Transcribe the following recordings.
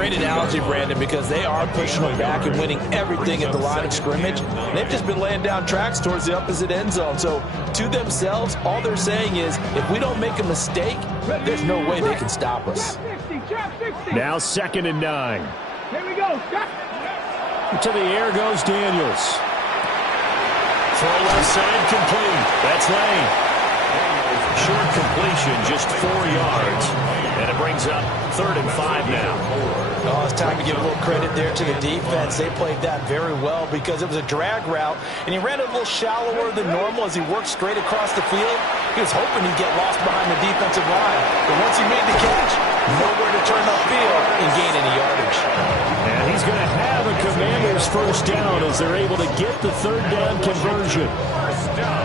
Great analogy, Brandon, because they are pushing them back and winning everything at the line of scrimmage. They've just been laying down tracks towards the opposite end zone. So to themselves, all they're saying is, if we don't make a mistake, there's no way they can stop us. Now 2nd and 9. Here we go. To the air goes Daniels. Throw left side complete. That's Lane. Short completion, just 4 yards. And it brings up 3rd and 5 now. Oh, it's time to give a little credit there to the defense. They played that very well because it was a drag route, and he ran it a little shallower than normal as he worked straight across the field. He was hoping he'd get lost behind the defensive line. But once he made the catch, nowhere to turn upfield and gain any yardage. And he's going to have a Commanders first down as they're able to get the 3rd down conversion.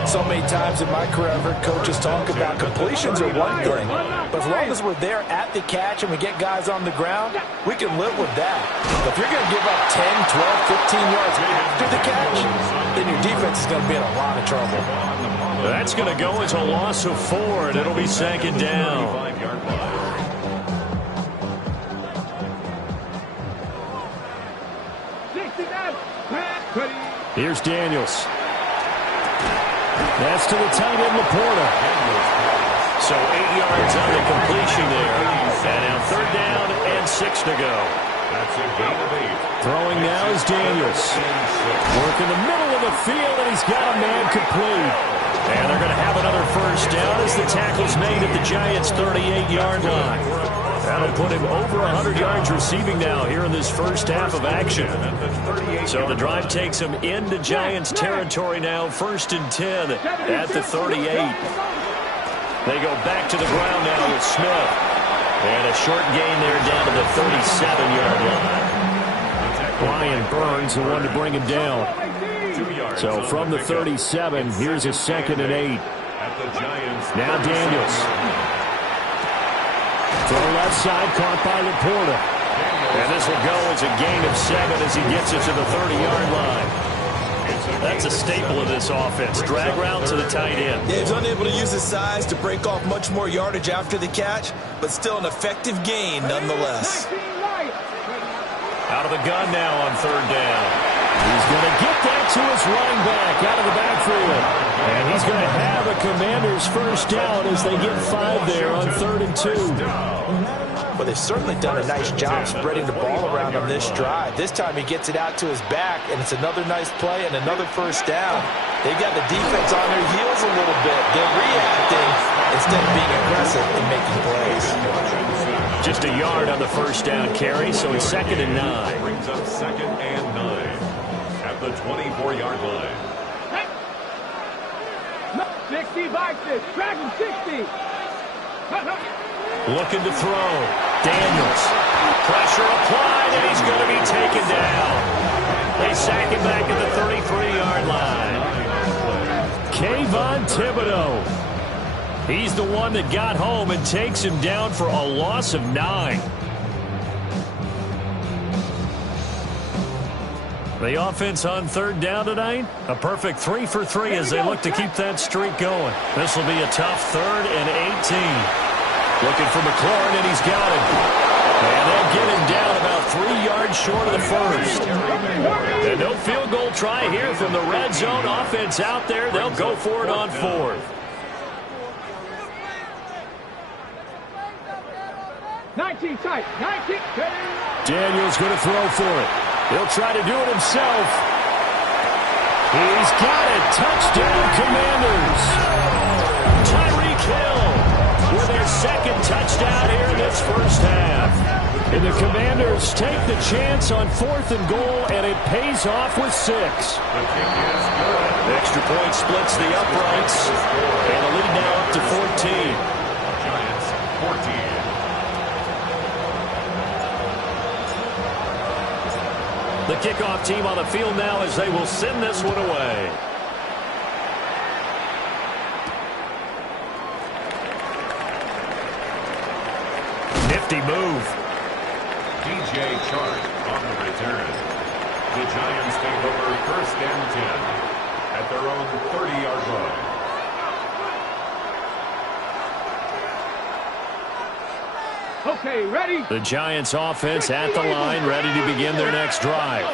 So many times in my career, I've heard coaches talk about completions are one thing, but as long as we're there at the catch and we get guys on the ground, we can live with that. But if you're going to give up 10, 12, 15 yards after the catch, then your defense is going to be in a lot of trouble. That's going to go as a loss of 4, and it'll be 2nd down. Here's Daniels. That's to the tight end, Laporta. So 8 yards on the completion there. And now 3rd down and 6 to go. That's a gain of 8. Throwing now is Daniels. Work in the middle of the field, and he's got a man complete. And they're going to have another first down as the tackle's made at the Giants' 38-yard line. That'll put him over 100 yards receiving now here in this first half of action. So the drive takes him into Giants territory now, 1st and 10 at the 38. They go back to the ground now with Smith. And a short gain there down to the 37-yard line. Brian Burns, the one to bring him down. So from the 37, here's a 2nd and 8. Now Daniels. Throw left side, caught by Laporta. And this will go as a gain of 7 as he gets it to the 30-yard line. That's a staple of this offense. Drag route to the tight end. Yeah, he's unable to use his size to break off much more yardage after the catch, but still an effective gain nonetheless. Out of the gun now on 3rd down. He's going to get that to his running back out of the backfield. And he's going to have a Commanders first down as they get 5 there on 3rd and 2. Well, they've certainly done a nice job spreading the ball around on this drive. This time he gets it out to his back, and it's another nice play and another first down. They've got the defense on their heels a little bit. They're reacting instead of being aggressive and making plays. Just a yard on the first down carry, so it's 2nd and 9. Brings up 2nd and 9 at the 24-yard line. 60 boxes, dragon 60. Looking to throw. Daniels. Pressure applied, and he's going to be taken down. They sack him back at the 33-yard line. Kayvon Thibodeau. He's the one that got home and takes him down for a loss of 9. The offense on 3rd down tonight, a perfect 3 for 3 as they look to keep that streak going. This will be a tough 3rd and 18. Looking for McLaurin, and he's got him. And they'll get him down about 3 yards short of the first. And no field goal try here from the red zone offense out there. They'll go for it on 4th. 19 tight, 19. Daniels going to throw for it. He'll try to do it himself. He's got it. Touchdown, Commanders. Tyreek Hill with their 2nd touchdown here in this first half. And the Commanders take the chance on 4th and goal, and it pays off with 6. The extra point splits the uprights, and the lead now up to 14. Giants 14. The kickoff team on the field now as they will send this one away. Nifty move. DJ Chark on the return. The Giants take over 1st and 10 at their own 30-yard line. Okay, ready? The Giants offense at the line, ready to begin their next drive.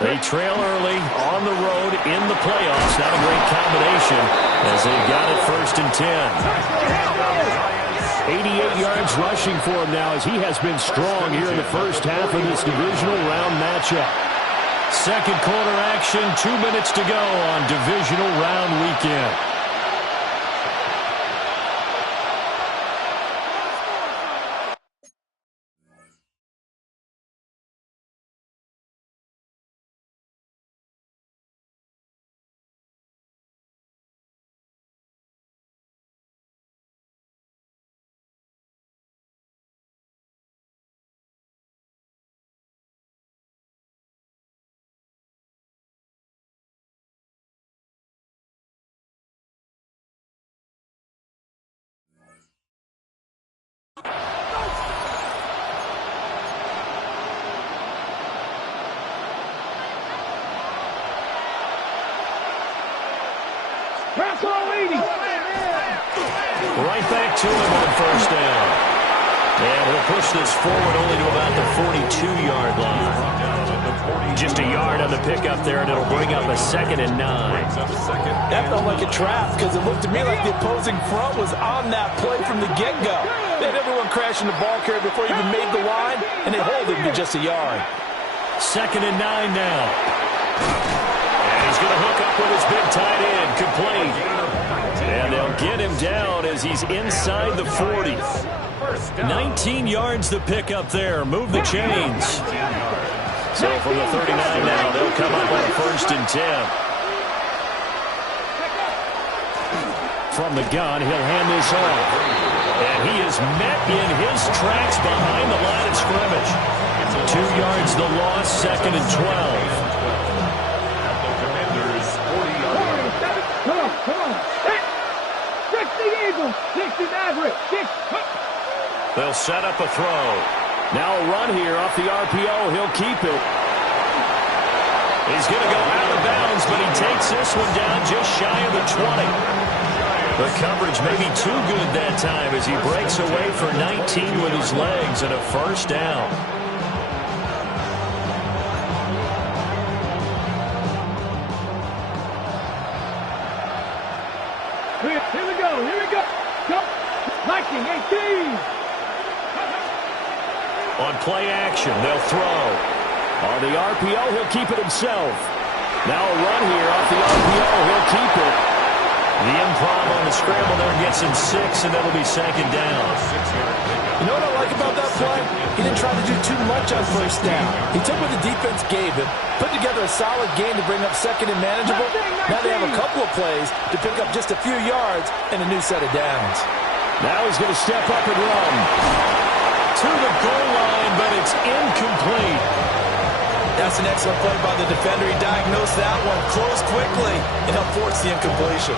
They trail early on the road in the playoffs. Not a great combination as they've got it 1st and 10. 88 yards rushing for him now as he has been strong here in the first half of this divisional round matchup. Second quarter action, 2 minutes to go on divisional round weekend. Press all 80. Right back to him on 1st down. And he'll push this forward only to about the 42-yard line. Just a yard on the pickup there, and it'll bring up a 2nd and 9. That felt like a trap because it looked to me like the opposing front was on that play from the get-go. They had everyone crashing the ball carrier before he even made the line, and they hold him to just a yard. 2nd and 9 now. And he's going to hook up with his big tight end, complete. And they'll get him down as he's inside the 40. 19 yards to pick up there. Move the chains. So from the 39 now, they'll come up on 1st and 10. From the gun, he'll hand this off. And he is met in his tracks behind the line of scrimmage. 2 yards the loss, 2nd and 12. Come on. 60 Eagles, 60 Maverick, 6. They'll set up a throw. Now a run here off the RPO. He'll keep it. He's going to go out of bounds, but he takes this one down just shy of the 20. The coverage may be too good that time as he breaks away for 19 with his legs and a 1st down. Here we go. Go. Lightning, 18. On play action, they'll throw. On the RPO, he'll keep it himself. Now a run here off the RPO, he'll keep it. The improv on the scramble there gets him 6, and that'll be 2nd down. You know what I like about that play? He didn't try to do too much on 1st down. He took what the defense gave him, put together a solid game to bring up 2nd and manageable. Now they have a couple of plays to pick up just a few yards and a new set of downs. Now he's going to step up and run. To the goal line, but it's incomplete. That's an excellent play by the defender. He diagnosed that one, closed quickly, and helped force the incompletion.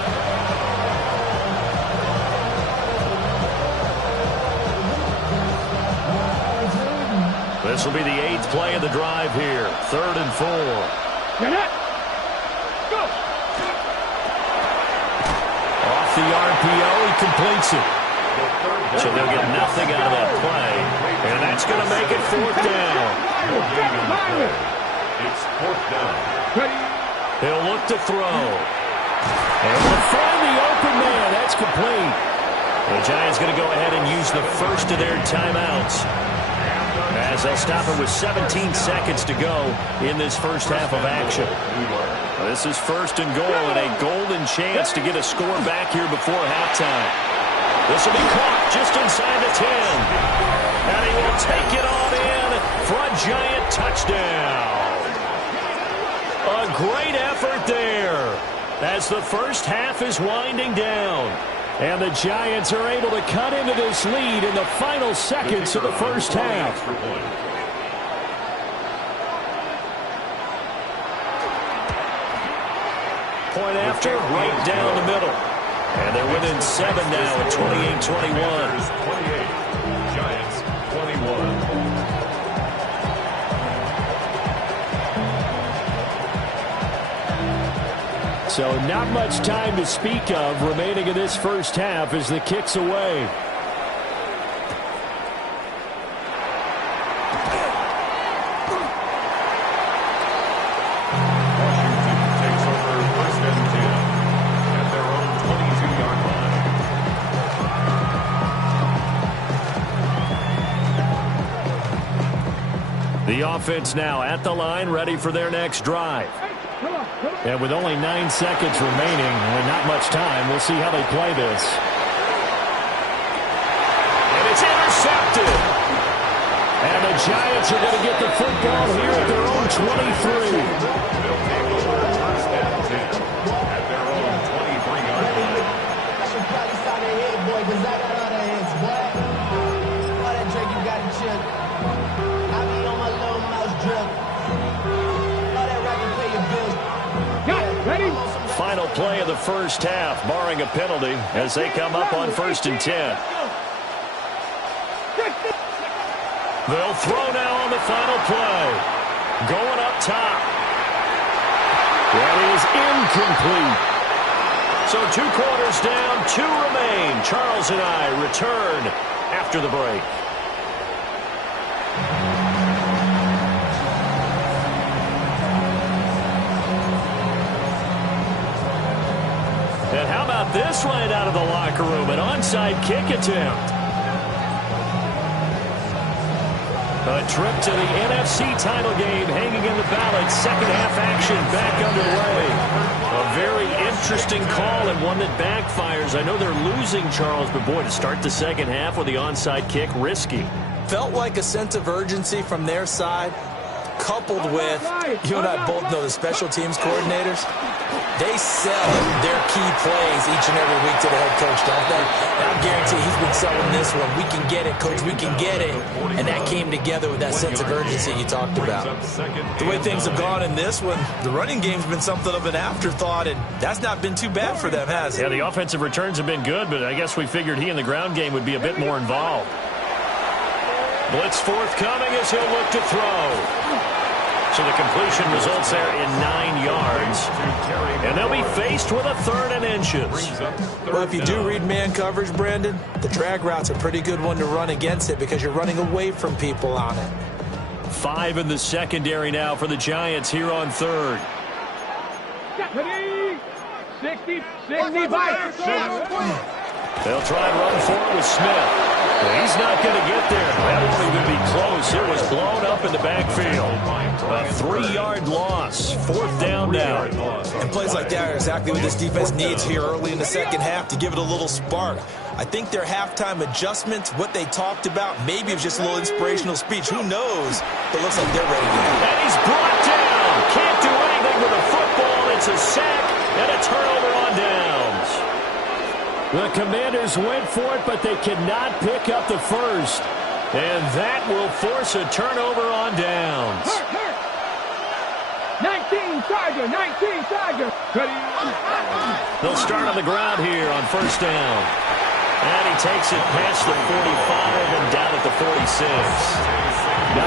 This will be the 8th play of the drive here. 3rd and 4. Get it. Go. Off the RPO, he completes it. So they'll get nothing out of that play. And that's going to make it 4th down. It's 4th down. He'll look to throw. And we'll find the open man. That's complete. The Giants going to go ahead and use the first of their timeouts, as they'll stop it with 17 seconds to go in this first half of action. This is 1st and goal and a golden chance to get a score back here before halftime. This will be caught just inside the 10. And he will take it on in for a Giant touchdown. A great effort there as the first half is winding down. And the Giants are able to cut into this lead in the final seconds of the first half. Point after, right down the middle. And they're within 7 now at 28-21. 28. Giants 21. So not much time to speak of remaining in this first half as the kick's away. The offense now at the line, ready for their next drive. And with only 9 seconds remaining and not much time, we'll see how they play this. And it's intercepted. And the Giants are going to get the football here at their own 23. They'll take over first and 10 at their own 23-yard line. I should probably sign a hit, boy, because I got all the hits, boy. All that Drake, you got to chill. I be on my little mouse drip. All that rapping, pay your bills. Ready? Final play of the first half, barring a penalty, as they come up on 1st and 10. They'll throw now on the final play. Going up top. That is incomplete. So 2 quarters down, 2 remain. Charles and I return after the break. And how about this right out of the locker room? An onside kick attempt. A trip to the NFC title game hanging in the balance. Second half action back underway. A very interesting call and one that backfires. I know they're losing, Charles, but boy, to start the second half with the onside kick, risky. Felt like a sense of urgency from their side, coupled with, you and I both know the special teams coordinators, they sell their key plays each and every week to the head coach, don't they? And I guarantee he's been selling this one. We can get it, coach, we can get it. And that came together with that sense of urgency you talked about. The way things have gone in this one, the running game's been something of an afterthought, and that's not been too bad for them, has it? Yeah, the offensive returns have been good, but I guess we figured he in the ground game would be a bit more involved. Blitz forthcoming as he'll look to throw. So the completion results there in 9 yards. And they'll be faced with a 3rd and inches. Well, if you do read man coverage, Brandon, the drag route's a pretty good one to run against it because you're running away from people on it. 5 in the secondary now for the Giants here on 3rd. 60, 65. They'll try and run forward with Smith. Well, he's not going to get there. That won't even be close. It was blown up in the backfield. A 3-yard loss. 4th down now. And plays like that are exactly what this defense needs here early in the second half to give it a little spark. I think their halftime adjustments, what they talked about, maybe it was just a little inspirational speech. Who knows? But it looks like they're ready to go. And he's brought down. Can't do anything with a football. It's a sack and a turnover on downs. The Commanders went for it, but they cannot pick up the first. And that will force a turnover on downs. 19 Tiger, 19 Tiger. They'll start on the ground here on 1st down. And he takes it past the 45 and down at the 46. 93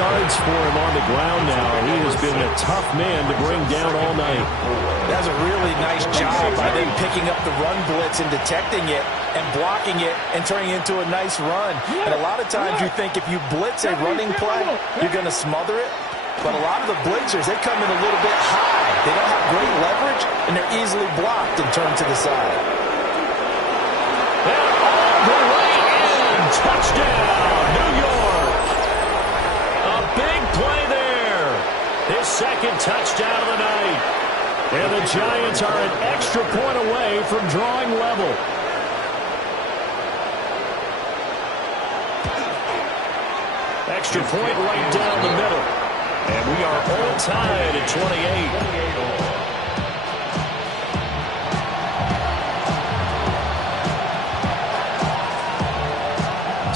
yards for him on the ground now. He has been a tough man to bring down all night. That's a really nice job by them picking up the run blitz and detecting it and blocking it and turning it into a nice run. And a lot of times you think if you blitz a running play, you're going to smother it. But a lot of the blitzers, they come in a little bit high. They don't have great leverage, and they're easily blocked and turned to the side. And all the way in. Touchdown, New York. A big play there. His 2nd touchdown of the night. And the Giants are an extra point away from drawing level. Extra point right down the middle. And we are all tied at 28.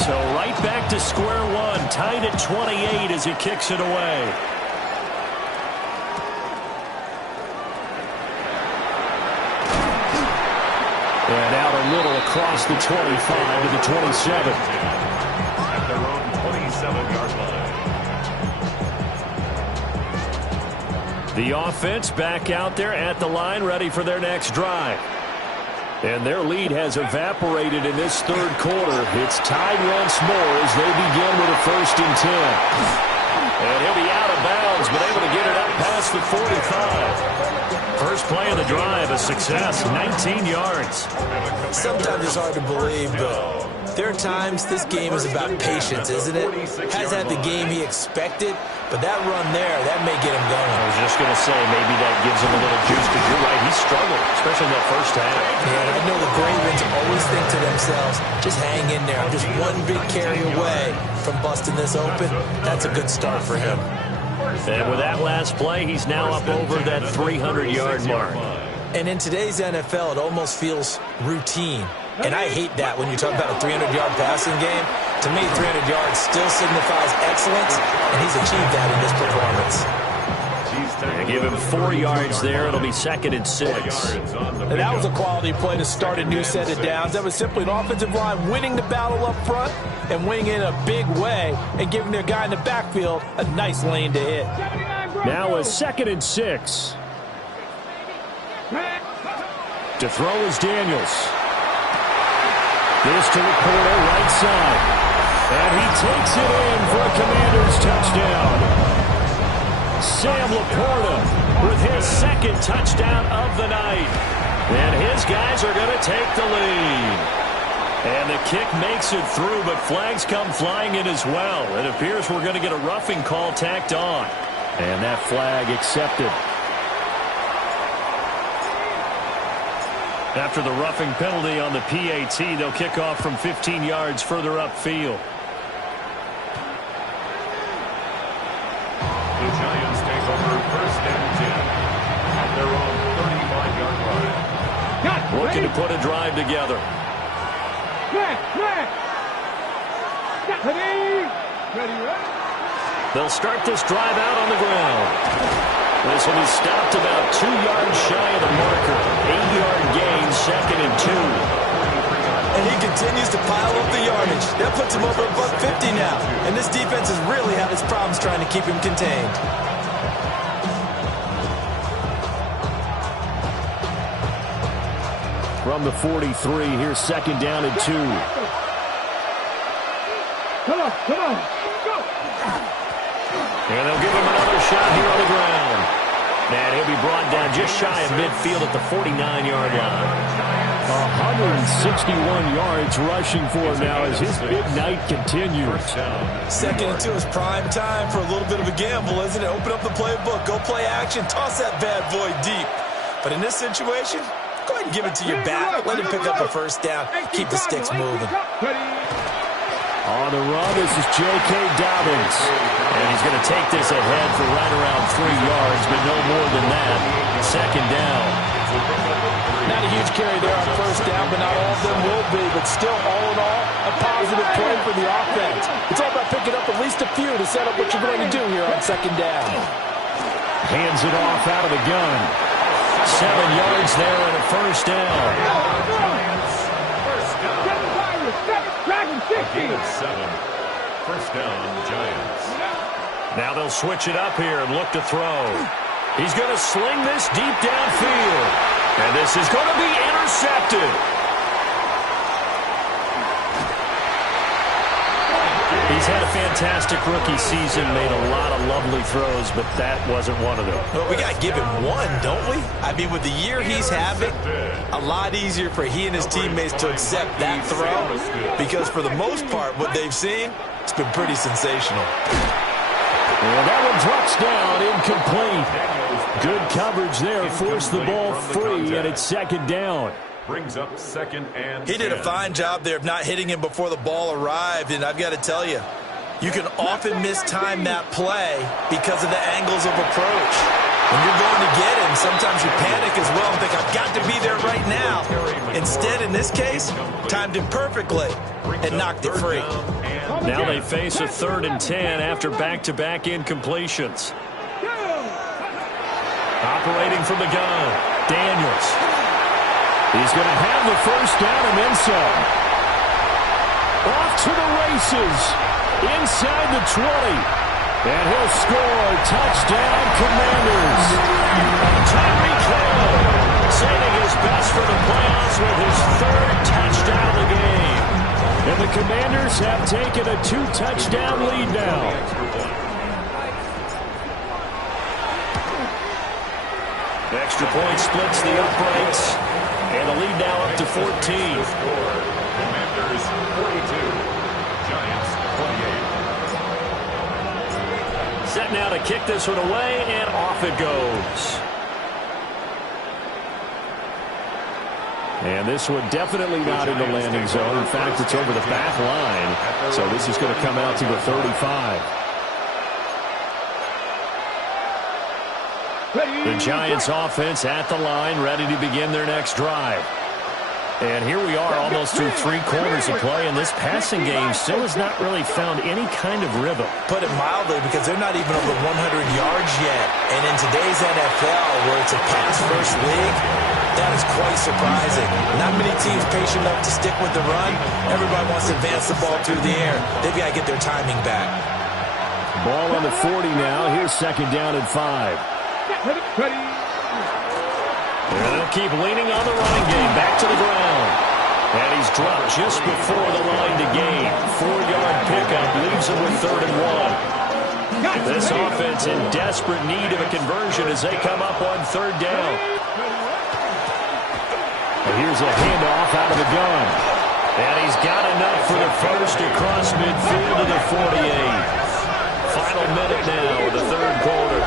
So right back to square one, tied at 28 as he kicks it away. And out a little across the 25 to the 27. At their own 27-yard line. The offense back out there at the line, ready for their next drive. And their lead has evaporated in this 3rd quarter. It's tied once more as they begin with a 1st and 10. And he'll be out of bounds, but able to get it up past the 45. First play of the drive, a success, 19 yards. Sometimes it's hard to believe, but there are times this game is about patience, isn't it? Has had the game he expected, but that run there, that may get him going. I was just going to say, maybe that gives him a little juice, because you're right, he struggled, especially in that first half. Yeah, and I know the Ravens always think to themselves, just hang in there. I'm just one big carry away from busting this open. That's a good start for him. And with that last play, he's now up over that 300-yard mark. And in today's NFL, it almost feels routine. And I hate that when you talk about a 300-yard passing game. To me, 300 yards still signifies excellence, and he's achieved that in this performance. And give him 4 yards there. It'll be 2nd and 6. And that was a quality play to start a new set of downs. That was simply an offensive line winning the battle up front and winning in a big way and giving their guy in the backfield a nice lane to hit. Now a 2nd and 6. To throw is Daniels. This to the corner, right side. And he takes it in for a Commanders touchdown. Sam Laporta with his 2nd touchdown of the night. And his guys are going to take the lead. And the kick makes it through, but flags come flying in as well. It appears we're going to get a roughing call tacked on. And that flag accepted. After the roughing penalty on the PAT, they'll kick off from 15 yards further upfield. The Giants take over 1st and 10 at their own 35-yard line. Looking to put a drive together. They'll start this drive out on the ground. This will be stopped about 2 yards shy of the marker. 8-yard gain, 2nd and 2. And he continues to pile up the yardage. That puts him over above 50 now. And this defense has really had its problems trying to keep him contained. From the 43, here's 2nd down and 2. Come on, go! And they'll give him another shot here on the ground. And he'll be brought down just shy of midfield at the 49-yard line. 161 yards rushing for him now as his big night continues. 2nd and 2 is prime time for a little bit of a gamble, isn't it? Open up the playbook, go play action, toss that bad boy deep. But in this situation, go ahead and give it to your back. Let him pick up a 1st down. Keep the sticks moving. On the run, this is J.K. Dobbins. And he's going to take this ahead for right around 3 yards, but no more than that. 2nd down. Not a huge carry there on 1st down, but not all of them will be. But still, all in all, a positive play for the offense. It's all about picking up at least a few to set up what you're going to do here on 2nd down. Hands it off out of the gun. 7 yards there and a 1st down. Gain of 7. 1st down, Giants. Now they'll switch it up here and look to throw. He's going to sling this deep downfield. And this is going to be intercepted. He's had a fantastic rookie season, made a lot of lovely throws, but that wasn't one of them. Well, we got to give him one, don't we? I mean, with the year he's having, a lot easier for he and his teammates to accept that throw, because for the most part, what they've seen, it's been pretty sensational. Well, that one drops down, incomplete. Good coverage there, forced the ball free, and it's 2nd down. Brings up 2nd and 10. He did a fine job there of not hitting him before the ball arrived, and I've got to tell you, you can often mistime that play because of the angles of approach. When you're going to get him, sometimes you panic as well and think, I've got to be there right now. Instead, in this case, timed him perfectly and knocked it free. Now they face a 3rd and 10 after back-to-back incompletions. Operating from the gun, Daniels. He's going to have the 1st down and then some. Off to the races. Inside the 20. And he'll score. Touchdown, Commanders. Tyreek Hill saving his best for the playoffs with his 3rd touchdown of the game. And the Commanders have taken a 2-touchdown lead now. Extra point splits the uprights. And the lead now up to 14. Commanders 42. Giants 28. Set now to kick this one away, and off it goes. And this one definitely not in the landing zone. In fact, it's over the back line. So this is going to come out to the 35. The Giants offense at the line, ready to begin their next drive. And here we are almost through 3 quarters of play, and this passing game still has not really found any kind of rhythm. Put it mildly, because they're not even over 100 yards yet. And in today's NFL, where it's a pass-first league, that is quite surprising. Not many teams patient enough to stick with the run. Everybody wants to advance the ball through the air. They've got to get their timing back. Ball on the 40 now. Here's second down and 5. And they'll keep leaning on the running game. Back to the ground. And he's dropped just before the line to gain. 4-yard pickup leaves him with 3rd and 1. This offense in desperate need of a conversion as they come up on 3rd down. And here's a handoff out of the gun. And he's got enough for the first across midfield to the 48. Final minute now of the 3rd quarter.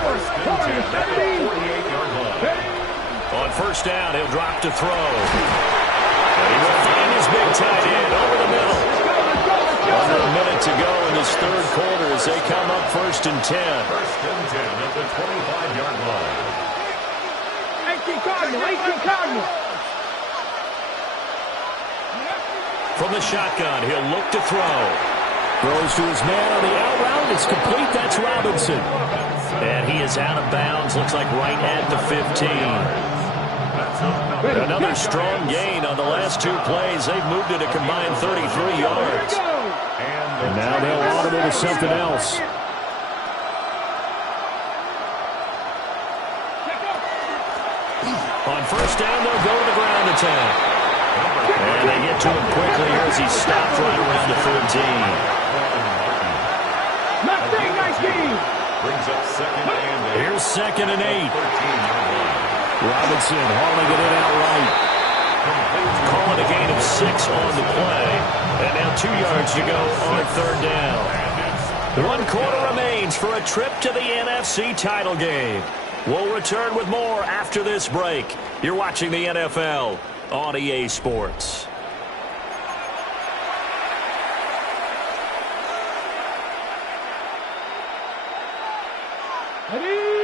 On 1st down, he'll drop to throw. And he will find his big tight end over the middle. Under a minute to go in this 3rd quarter as they come up 1st and 10. 1st and 10 at the 25-yard line. 18 Cardinal. From the shotgun, he'll look to throw. Throws to his man on the out route. It's complete. That's Robinson. And he is out of bounds. Looks like right at the 15. Another strong gain on the last 2 plays. They've moved it a combined 33 yards. And now they'll audible to something else. On 1st down, they'll go to the ground attack. And they get to him quickly here as he's stopped right around the 13. Brings up 2nd and 8. Here's 2nd and 8. Robinson hauling it in outright. Calling a gain of 6 on the play. And now 2 yards to go on 3rd down. 1 quarter remains for a trip to the NFC title game. We'll return with more after this break. You're watching the NFL on EA Sports.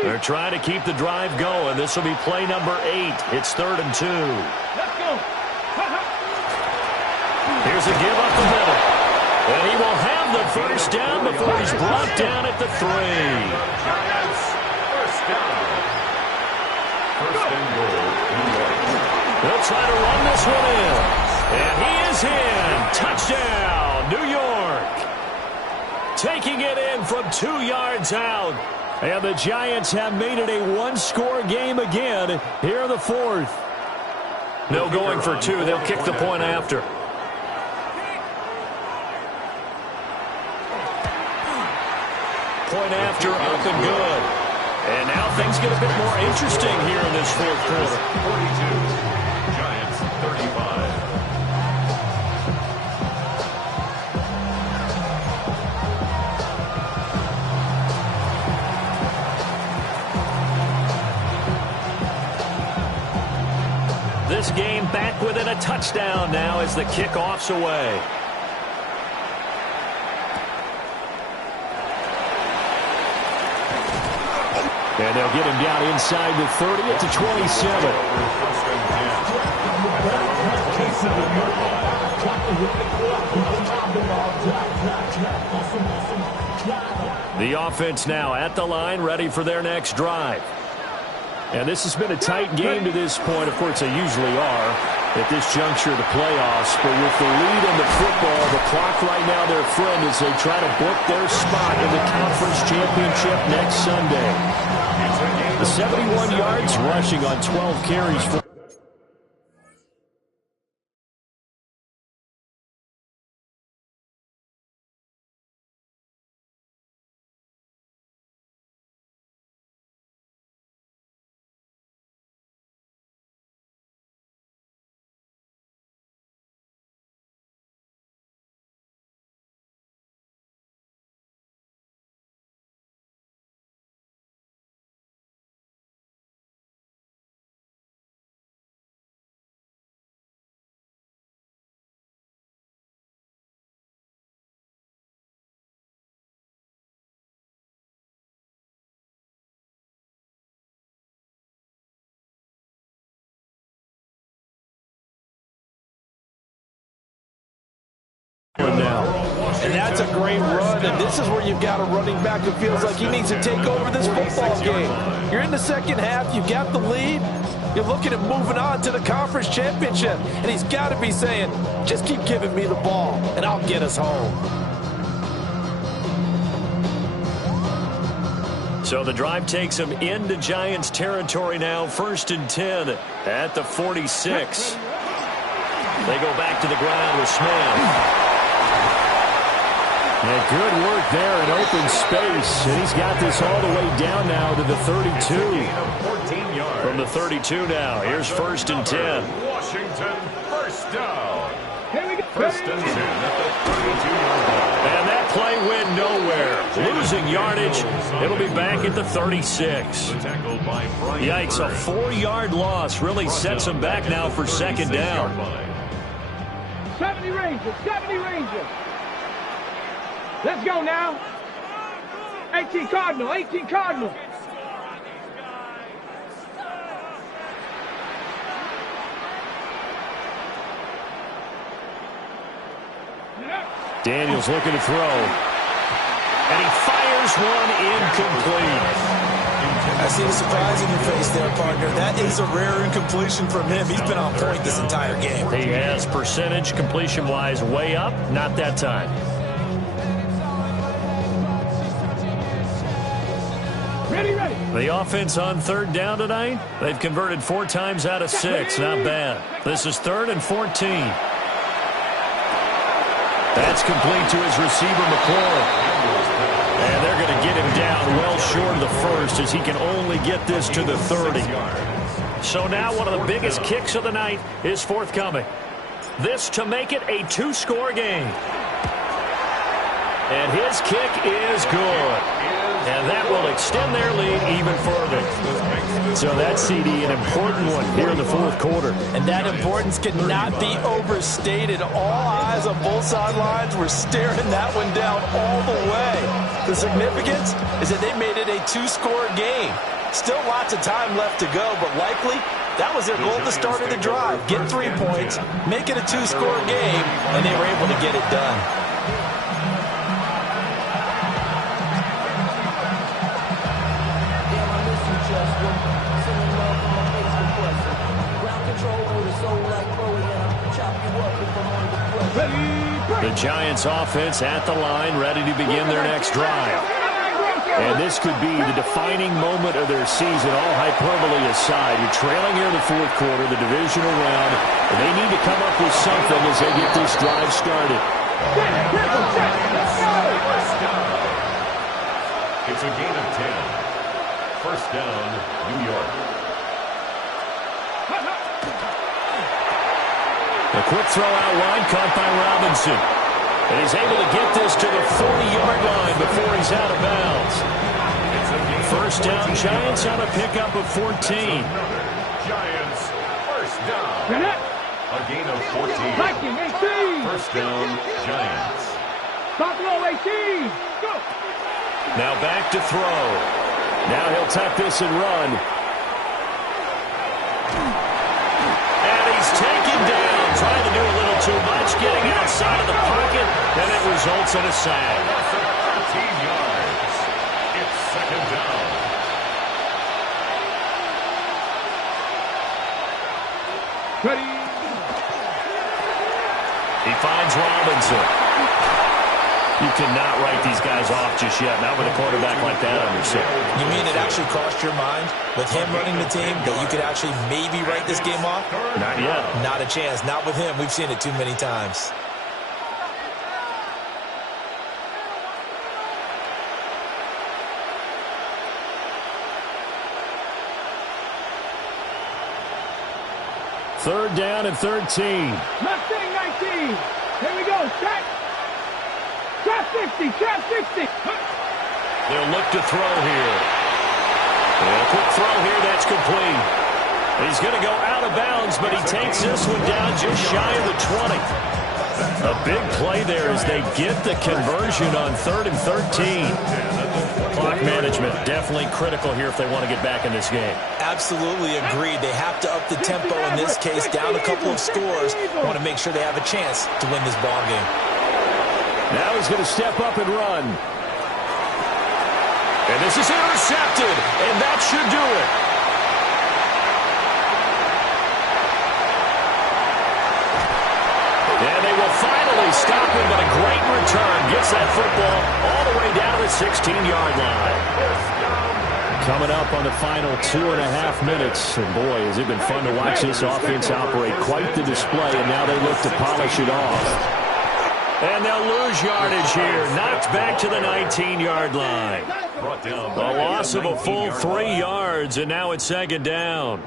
They're trying to keep the drive going. This will be play number 8. It's 3rd and 2. Let's go. Here's a give up the middle. And he will have the 1st down before he's brought down at the 3. Giants, 1st down. 1st and goal. They'll try to run this one in. And he is in. Touchdown, New York. Taking it in from 2 yards out. And the Giants have made it a 1-score game again here in the 4th. No going for 2. They'll kick the point after. Point after, up and good. And now things get a bit more interesting here in this 4th quarter. 42. Giants 35. This game back within a touchdown now as the kickoff's away. And they'll get him down inside the 30 at the 27. The offense now at the line, ready for their next drive. And this has been a tight game to this point. Of course, they usually are at this juncture of the playoffs. But with the lead in the football, the clock right now their friend as they try to book their spot in the conference championship next Sunday. The 71 yards rushing on 12 carries for now. And that's a great run, and this is where you've got a running back who feels like he needs to take over this football game. You're in the second half, you've got the lead, you're looking at moving on to the conference championship, and he's got to be saying, just keep giving me the ball, and I'll get us home. So the drive takes him into Giants territory now, 1st and 10 at the 46. They go back to the ground with Smith. Yeah, good work there in open space. And he's got this all the way down now to the 32. From the 32 now, here's 1st and 10. Washington, first down. Here we go. 1st and 10 at the 32-yard line. And that play went nowhere. Losing yardage. It'll be back at the 36. Yikes, a 4-yard loss really sets him back now for 2nd down. 70 Rangers, 70 Rangers. Let's go now. 18 Cardinal, 18 Cardinal. Daniels looking to throw. And he fires one incomplete. I see the surprise in your face there, partner. That is a rare incompletion from him. He's been on point this entire game. He has percentage completion-wise way up. Not that time. Ready, ready. The offense on 3rd down tonight, they've converted 4 times out of 6. Not bad. This is 3rd and 14. That's complete to his receiver, McLaurin. And they're going to get him down well short of the 1st as he can only get this to the 30. So now one of the biggest kicks of the night is forthcoming. This to make it a 2-score game. And his kick is good. And that will extend their lead even further. So that CD, an important one here in the 4th quarter. And that importance cannot be overstated. All eyes on both sidelines were staring that one down all the way. The significance is that they made it a 2-score game. Still lots of time left to go, but likely that was their goal at the start of the drive. Get 3 points, make it a 2-score game, and they were able to get it done. The Giants offense at the line, ready to begin their next drive. And this could be the defining moment of their season, all hyperbole aside. You're trailing here in the 4th quarter, the divisional round, and they need to come up with something as they get this drive started. It's a gain of 10. 1st down, New York. A quick throw out wide, caught by Robinson. And he's able to get this to the 40-yard line before he's out of bounds. 1st down, Giants on a pickup of 14. Giants, 1st down. A gain of 14. 1st down, Giants. Buffalo 18. Go. Now back to throw. Now he'll tuck this and run. And he's taken down. Trying to do a little too much, getting outside of the pocket, and it results in a sack. 13 yards. It's 2nd down. Ready. He finds Robinson. You cannot write these guys off just yet, not with a quarterback like that on your side. You mean it actually crossed your mind with him running the team that you could actually maybe write this game off? Not yet. Not a chance. Not with him. We've seen it too many times. Third down and 13. Mustang 19. Here we go. Set. Trap 60. Trap 60. They'll look to throw here. And a quick throw here. That's complete. He's going to go out of bounds, but he takes this one down just shy of the 20. A big play there as they get the conversion on 3rd and 13. Clock management definitely critical here if they want to get back in this game. Absolutely agreed. They have to up the tempo in this case, down a couple of scores. Want to make sure they have a chance to win this ball game. Now he's going to step up and run. And this is intercepted, and that should do it. And they will finally stop him, but a great return gets that football all the way down to the 16-yard line. Coming up on the final 2.5 minutes. And boy, has it been fun to watch this offense operate. Quite the display, and now they look to polish it off. And they'll lose yardage here. Knocked back to the 19-yard line. A loss of a full 3 yards, and now it's second down.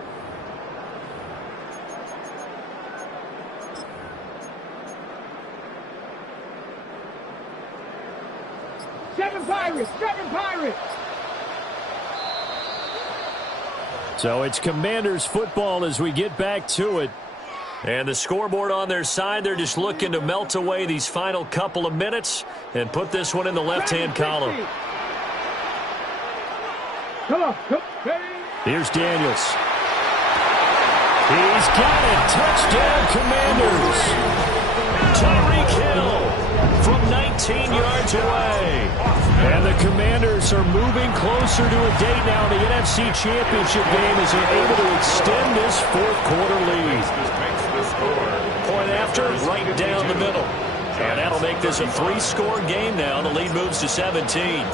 Seven Pirates! So it's Commanders football as we get back to it. And the scoreboard on their side, they're just looking to melt away these final couple of minutes and put this one in the left-hand column. Come on. Here's Daniels. He's got it. Touchdown, Commanders. Tyreek Hill from 19 yards away. And the Commanders are moving closer to a date now in the NFC Championship game as they're able to extend this fourth-quarter lead. Point after, right down the middle. And that'll make this a 3-score game now. The lead moves to 17.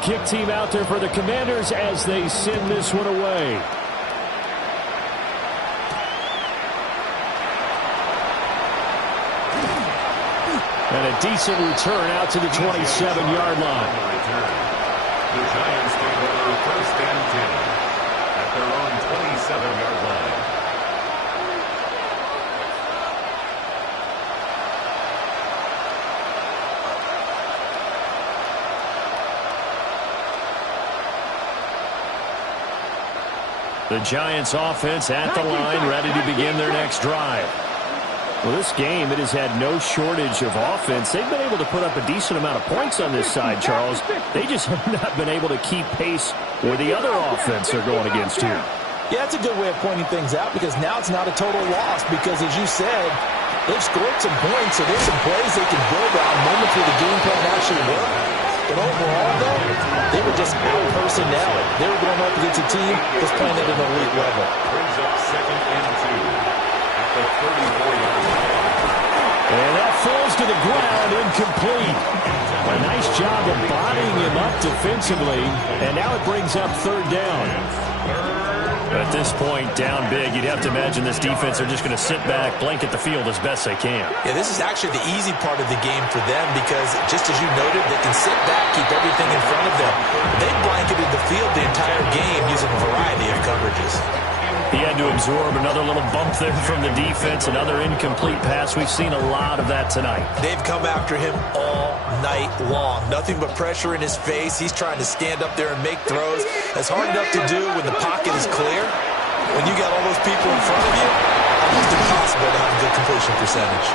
Kick team out there for the Commanders as they send this one away. And a decent return out to the 27-yard line. The Giants take over first and 10 at their own 27-yard line. The Giants offense at the line, ready to begin their next drive. Well, this game, it has had no shortage of offense. They've been able to put up a decent amount of points on this side, Charles. They just have not been able to keep pace where the other offense are going against here. Yeah, that's a good way of pointing things out because now it's not a total loss because, as you said, they've scored some points, so there's some plays they can build on, moments where the game plan actually worked. But overall, though, they were just out-personnel. They were going up against a team that's playing at an elite level. Brings up second and 2 at the 34-yard line. And that falls to the ground, incomplete. A nice job of bodying him up defensively, and now it brings up third down. At this point, down big, you'd have to imagine this defense are just going to sit back, blanket the field as best they can. Yeah, this is actually the easy part of the game for them because, just as you noted, they can sit back, keep everything in front of them. They blanketed the field the entire game using a variety of coverages. He had to absorb another little bump there from the defense, another incomplete pass. We've seen a lot of that tonight. They've come after him all night long. Nothing but pressure in his face. He's trying to stand up there and make throws. That's hard enough to do when the pocket is clear. When you got all those people in front of you, almost impossible to have a good completion percentage.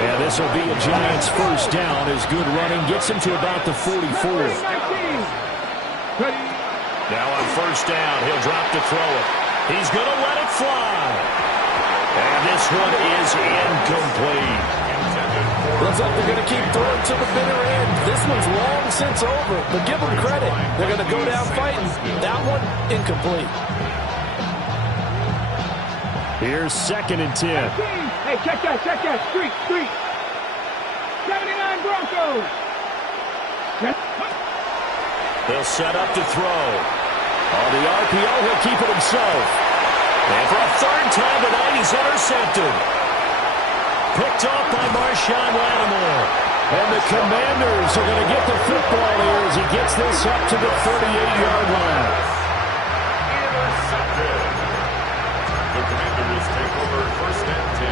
Yeah, this will be a Giants first down as good running gets him to about the 44. Now on first down, he'll drop to throw it. He's going to let it fly. And this one is incomplete. Looks like they're going to keep throwing to the bitter end. This one's long since over, but give them credit. They're going to go down fighting. That one, incomplete. Here's second and 10. Hey, check that. Street. 79 Broncos. They'll set up to throw. On the RPO, he'll keep it himself. And for a third time tonight, he's intercepted. Picked off by Marshawn Lattimore. And the Commanders are going to get the football here as he gets this up to the 38-yard line. Intercepted. The Commanders take over first and 10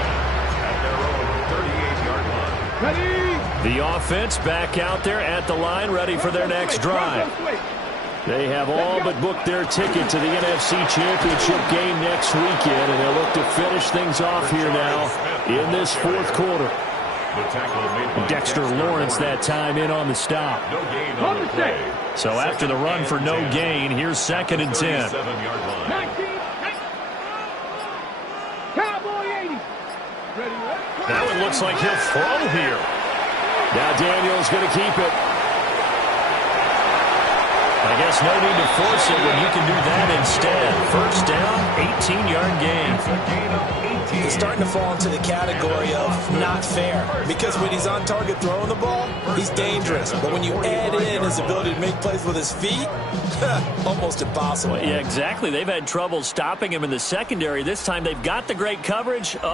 at their own 38-yard line. Ready? The offense back out there at the line, ready for their next drive. They have all but booked their ticket to the NFC Championship game next weekend, and they'll look to finish things off here now in this fourth quarter. Dexter Lawrence that time in on the stop. No gain on the play. So after the run for no gain, here's second and 10. 37-yard line. 19. Cowboy 80. Ready? That one looks like he'll throw here. Now Daniels going to keep it. I guess no need to force it when you can do that instead. First down, 18-yard gain. He's starting to fall into the category of not fair, because when he's on target throwing the ball, he's dangerous. But when you add in his ability to make plays with his feet, almost impossible. Yeah, exactly. They've had trouble stopping him in the secondary. This time they've got the great coverage.